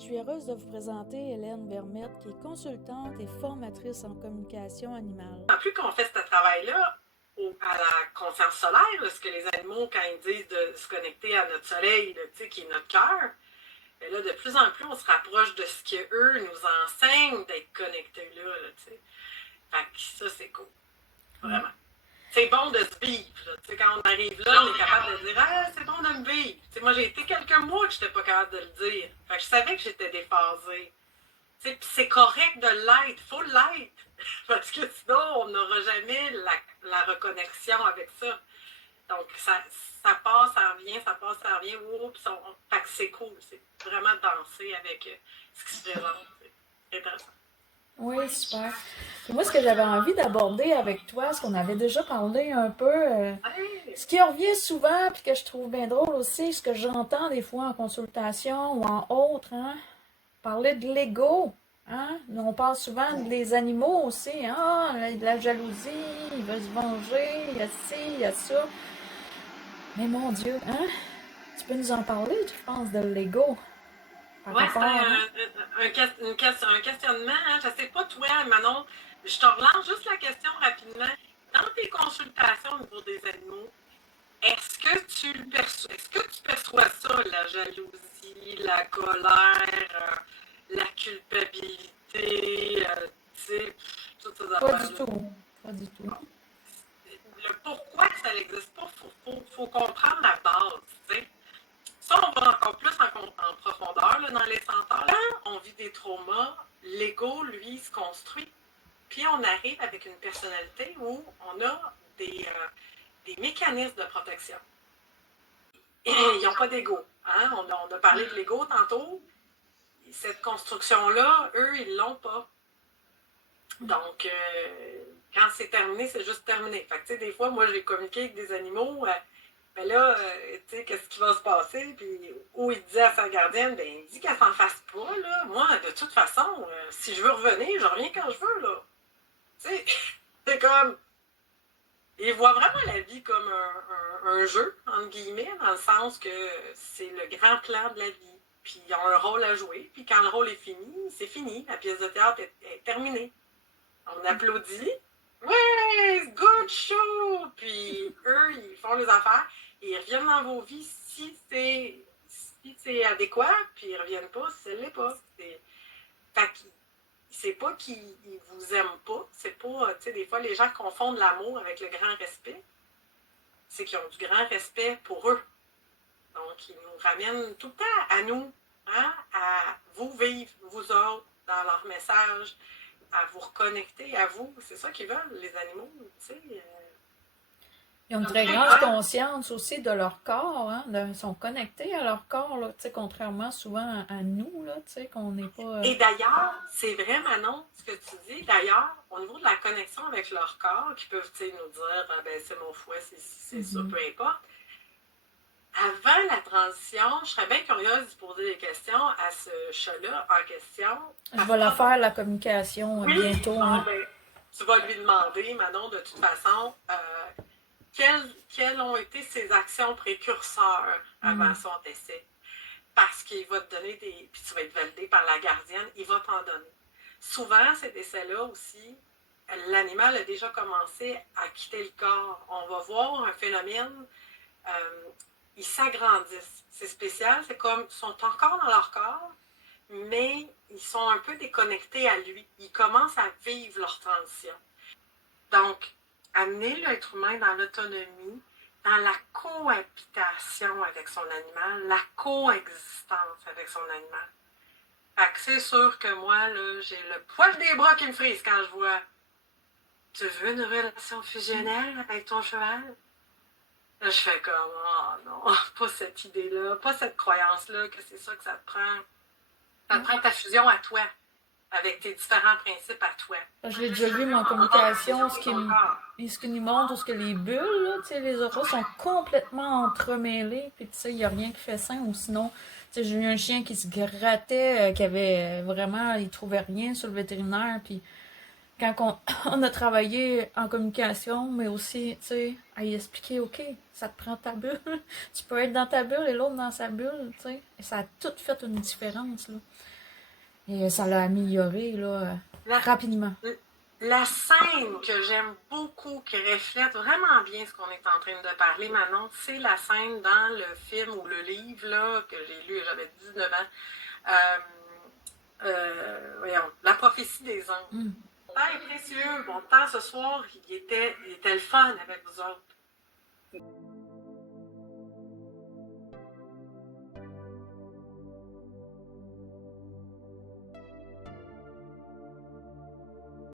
Je suis heureuse de vous présenter Hélène Vermette, qui est consultante et formatrice en communication animale. En plus qu'on fait ce travail-là à la conscience solaire, là, ce que les animaux, quand ils disent de se connecter à notre soleil, là, qui est notre cœur, ben là, de plus en plus, on se rapproche de ce qu'eux nous enseignent d'être connectés là. Fait que ça, c'est cool. Vraiment. C'est bon de se vivre. Là. Quand on arrive là, on est capable de dire ah, c'est bon de me vivre. Moi, j'ai été quelques mois que je n'étais pas capable de le dire. Fait que je savais que j'étais déphasée. Puis c'est correct de l'être. Il faut l'être. Parce que sinon, on n'aura jamais la reconnexion avec ça. Donc, ça passe, ça revient, ça passe, ça revient. Oups, fait que c'est cool. C'est vraiment danser avec ce qui se présente. C'est intéressant. Oui, super. Et moi, ce que j'avais envie d'aborder avec toi, ce qu'on avait déjà parlé un peu, ce qui revient souvent, puis que je trouve bien drôle aussi, ce que j'entends des fois en consultation ou en autre, hein, parler de l'ego. Hein? On parle souvent des animaux aussi. Ah, de la jalousie, il veut se venger, il y a ci, il y a ça. Mais mon Dieu, hein? Tu peux nous en parler, je pense, de l'ego? Oui, c'est un questionnement. Hein. Je ne sais pas, toi, Manon, je te relance juste la question rapidement. Dans tes consultations au niveau des animaux, est-ce que tu perçois ça, la jalousie, la colère, la culpabilité, toutes ces Pas affaires-là? du tout. Pas du tout. Le pourquoi que ça n'existe pas, faut comprendre la base, t'sais. Ça, on va encore plus en profondeur là, dans les senteurs. Quand on vit des traumas, l'ego, lui, se construit. Puis on arrive avec une personnalité où on a des mécanismes de protection. Et ils n'ont pas d'ego. Hein? On a parlé de l'ego tantôt. Cette construction-là, eux, ils ne l'ont pas. Donc, quand c'est terminé, c'est juste terminé. Fait que, tu sais, des fois, moi, j'ai communiqué avec des animaux. Ben là, tu sais, qu'est-ce qui va se passer? Puis, où il disait à sa gardienne, ben, il dit qu'elle s'en fasse pas, là. Moi, de toute façon, si je veux revenir, je reviens quand je veux, là. Tu sais, c'est comme. Il voit vraiment la vie comme un jeu, entre guillemets, dans le sens que c'est le grand plan de la vie. Puis, ils ont un rôle à jouer. Puis, quand le rôle est fini, c'est fini. La pièce de théâtre est terminée. On applaudit. Ouais, good show! Puis eux, ils font les affaires et ils reviennent dans vos vies si c'est adéquat, puis ils reviennent pas si ce l'est pas. Fait que c'est pas qu'ils vous aiment pas, c'est pas, tu sais, des fois les gens confondent l'amour avec le grand respect. C'est qu'ils ont du grand respect pour eux. Donc, ils nous ramènent tout le temps à nous, hein, à vous vivre, vous autres, dans leur message, à vous reconnecter à vous. C'est ça qu'ils veulent, les animaux, tu sais. Ils ont une très grande conscience aussi de leur corps, hein? Ils sont connectés à leur corps, là, contrairement souvent à nous, là, qu'on n'est pas... Et d'ailleurs, c'est vrai, Manon, ce que tu dis, d'ailleurs, au niveau de la connexion avec leur corps, qui peuvent nous dire, ah, ben, c'est mon fouet, c'est ça, peu importe. Avant la transition, je serais bien curieuse de poser des questions à ce chat-là en question. Je vais la faire, la communication, bientôt. Hein. Ben, tu vas lui demander, Manon, de toute façon, quelles ont été ses actions précurseurs avant son décès. Parce qu'il va te donner des... Puis tu vas être validé par la gardienne, il va t'en donner. Souvent, ces décès-là aussi, l'animal a déjà commencé à quitter le corps. On va voir un phénomène... ils s'agrandissent. C'est spécial, c'est comme ils sont encore dans leur corps, mais ils sont un peu déconnectés à lui. Ils commencent à vivre leur transition. Donc, amener l'être humain dans l'autonomie, dans la cohabitation avec son animal, la coexistence avec son animal. Fait que c'est sûr que moi, là, j'ai le poil des bras qui me frise quand je vois « Tu veux une relation fusionnelle avec ton cheval? » Là, je fais comme, oh non, pas cette idée-là, pas cette croyance-là, que c'est ça que ça te prend. Ça te prend ta fusion à toi, avec tes différents principes à toi. Je l'ai déjà vu, en communication, ce qu'il nous montre, ce que les bulles, là, les auras sont complètement entremêlées, puis tu sais, il n'y a rien qui fait sain, ou sinon, j'ai eu un chien qui se grattait, qui avait vraiment, il trouvait rien sur le vétérinaire, puis quand on a travaillé en communication, mais aussi, tu sais, à y expliquer, OK, ça te prend ta bulle. Tu peux être dans ta bulle et l'autre dans sa bulle, tu sais. Et ça a tout fait une différence, là. Et ça l'a amélioré, là, La, rapidement. la scène que j'aime beaucoup, qui reflète vraiment bien ce qu'on est en train de parler, Manon, c'est la scène dans le film ou le livre là, que j'ai lu, j'avais 19 ans. Voyons, La prophétie des anges. Mm. Mon temps est précieux. Mon temps ce soir, il était le fun avec vous autres.